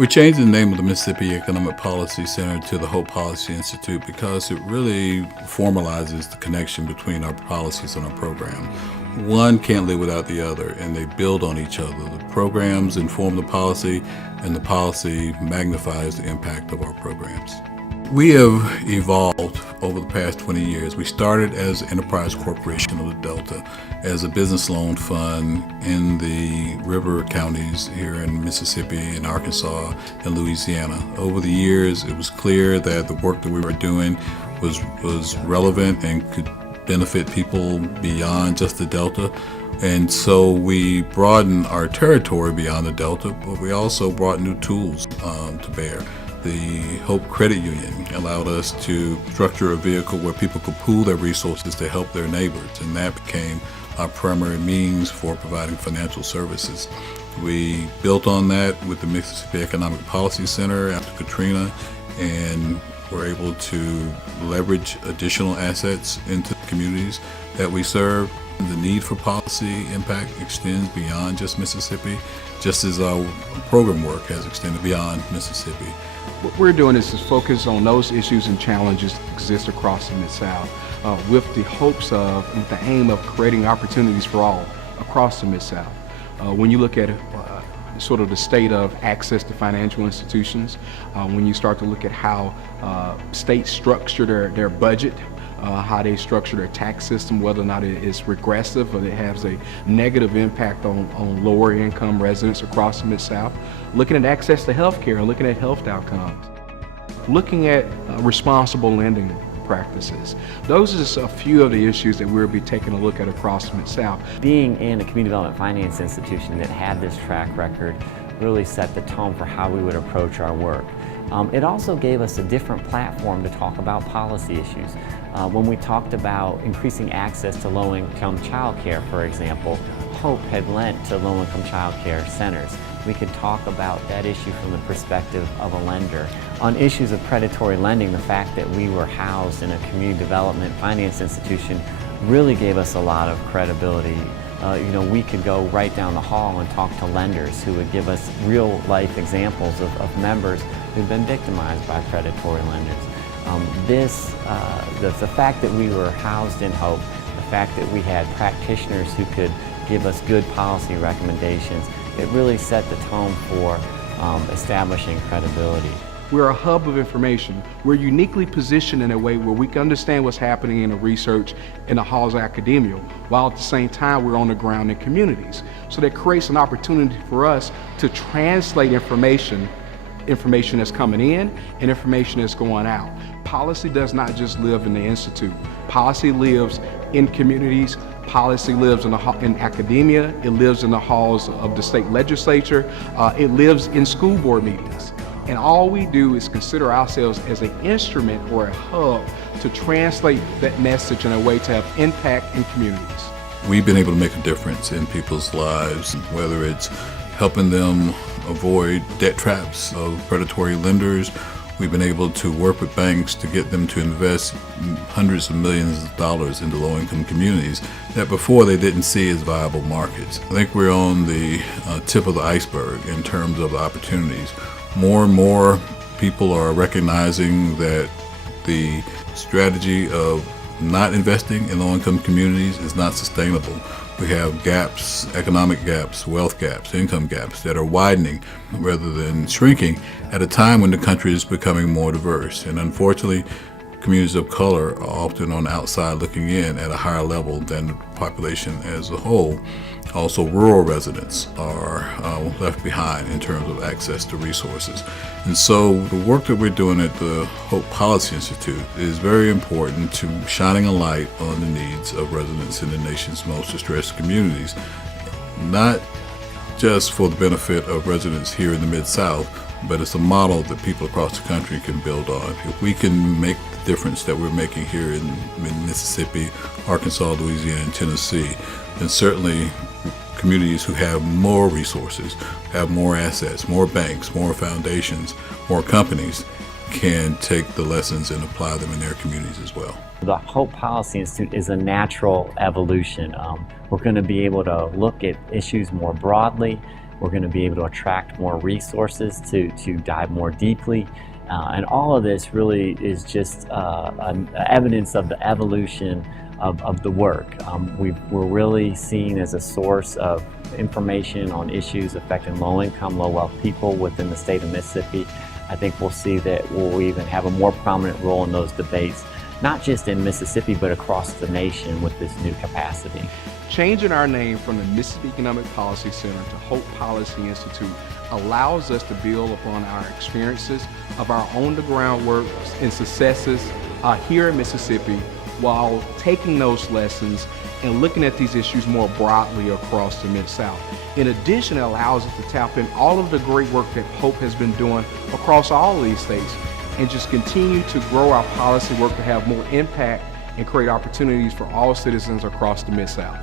We changed the name of the Mississippi Economic Policy Center to the Hope Policy Institute because it really formalizes the connection between our policies and our program. One can't live without the other, and they build on each other. The programs inform the policy, and the policy magnifies the impact of our programs. We have evolved over the past 20 years. We started as Enterprise Corporation of the Delta, as a business loan fund in the river counties here in Mississippi and Arkansas and Louisiana. Over the years, it was clear that the work that we were doing was relevant and could benefit people beyond just the Delta. And so we broadened our territory beyond the Delta, but we also brought new tools to bear. The Hope Credit Union allowed us to structure a vehicle where people could pool their resources to help their neighbors, and that became our primary means for providing financial services. We built on that with the Mississippi Economic Policy Center after Katrina, and were able to leverage additional assets into the communities that we serve. The need for policy impact extends beyond just Mississippi, just as our program work has extended beyond Mississippi. What we're doing is to focus on those issues and challenges that exist across the Mid-South with the hopes of, with the aim of creating opportunities for all across the Mid-South. When you look at sort of the state of access to financial institutions, when you start to look at how states structure their budget, how they structure their tax system, whether or not it is regressive or it has a negative impact on lower income residents across the Mid-South, looking at access to health care, looking at health outcomes, looking at responsible lending practices. Those are just a few of the issues that we'll be taking a look at across the Mid-South. Being in a community development finance institution that had this track record really set the tone for how we would approach our work. It also gave us a different platform to talk about policy issues. When we talked about increasing access to low-income child care, for example, Hope had lent to low-income child care centers. We could talk about that issue from the perspective of a lender. On issues of predatory lending, the fact that we were housed in a community development finance institution really gave us a lot of credibility. We could go right down the hall and talk to lenders who would give us real-life examples of members who've been victimized by predatory lenders. The fact that we were housed in Hope, the fact that we had practitioners who could give us good policy recommendations, it really set the tone for establishing credibility. We're a hub of information. We're uniquely positioned in a way where we can understand what's happening in the research in the halls of academia, while at the same time we're on the ground in communities. So that creates an opportunity for us to translate information that's coming in and information that's going out. Policy does not just live in the Institute. Policy lives in communities. Policy lives in academia. It lives in the halls of the state legislature. It lives in school board meetings. And all we do is consider ourselves as an instrument or a hub to translate that message in a way to have impact in communities. We've been able to make a difference in people's lives, whether it's helping them avoid debt traps of predatory lenders. We've been able to work with banks to get them to invest hundreds of millions of dollars into low-income communities that before they didn't see as viable markets. I think we're on the tip of the iceberg in terms of the opportunities. More and more people are recognizing that the strategy of not investing in low-income communities is not sustainable. We have gaps, economic gaps, wealth gaps, income gaps that are widening rather than shrinking at a time when the country is becoming more diverse. And unfortunately, communities of color are often on the outside looking in at a higher level than the population as a whole. Also, rural residents are left behind in terms of access to resources. And so the work that we're doing at the Hope Policy Institute is very important to shining a light on the needs of residents in the nation's most distressed communities, not just for the benefit of residents here in the Mid-South, but it's a model that people across the country can build on. If we can make the difference that we're making here in Mississippi, Arkansas, Louisiana, and Tennessee, then certainly communities who have more resources, have more assets, more banks, more foundations, more companies can take the lessons and apply them in their communities as well. The Hope Policy Institute is a natural evolution. We're going to be able to look at issues more broadly We're going to be able to attract more resources to dive more deeply. And all of this really is just evidence of the evolution of the work. We're really seen as a source of information on issues affecting low-income, low-wealth people within the state of Mississippi. I think we'll see that we'll even have a more prominent role in those debates, not just in Mississippi, but across the nation with this new capacity. Changing our name from the Mississippi Economic Policy Center to Hope Policy Institute allows us to build upon our experiences of our on-the-ground work and successes here in Mississippi, while taking those lessons and looking at these issues more broadly across the Mid-South. In addition, it allows us to tap in all of the great work that Hope has been doing across all of these states and just continue to grow our policy work to have more impact and create opportunities for all citizens across the Mid-South.